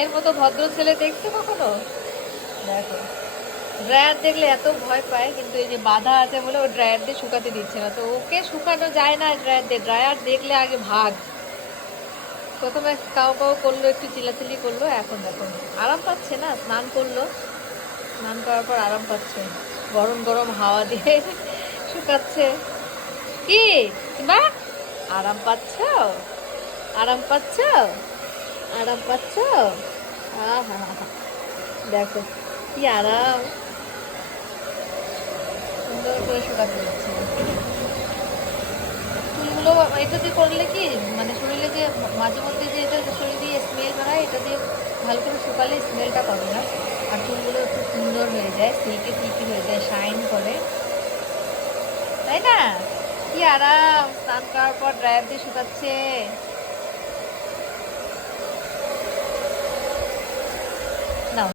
এর মতো ভদ্র ছেলে দেখছো কখনো? দেখো, ড্রায়ার দেখলে এত ভয় পায়, কিন্তু এই যে বাধা আছে বলে ও ড্রায়ার দিয়ে শুকাতে দিচ্ছে না। তো ওকে শুকানো যায় না ড্রায়ার দিয়ে, ড্রায়ার দেখলে আগে ভাগ। প্রথমে কাউ কাউ করলো, একটু চিল্লাচিল্লি করলো, এখন দেখো আরাম পাচ্ছে না, স্নান করলো, স্নান করার পর আরাম পাচ্ছে, গরম গরম হাওয়া দিয়ে শুকাচ্ছে। কি বা আরাম পাচ্ছ? আরাম পাচ্ছ? আরাম পাচ্ছ? আহা, দেখো কি আরাম, সুন্দর করে শুকাতে দিচ্ছে। চুলগুলো এটা দিয়ে করলে কি, মানে শরীরে যে মাঝে মধ্যে যে এটা শরীর দিয়ে স্মেল বেরোয়, এটা দিয়ে ভালো করে শুকালে স্মেলটা পাবে না। আর চুলগুলো একটু সুন্দর হয়ে যায়, সিল্কি সিল্কি হয়ে যায়, শাইন করে, তাই না? কি আরাম, স্নান করার পর ড্রায়ার দিয়ে শুকাচ্ছে।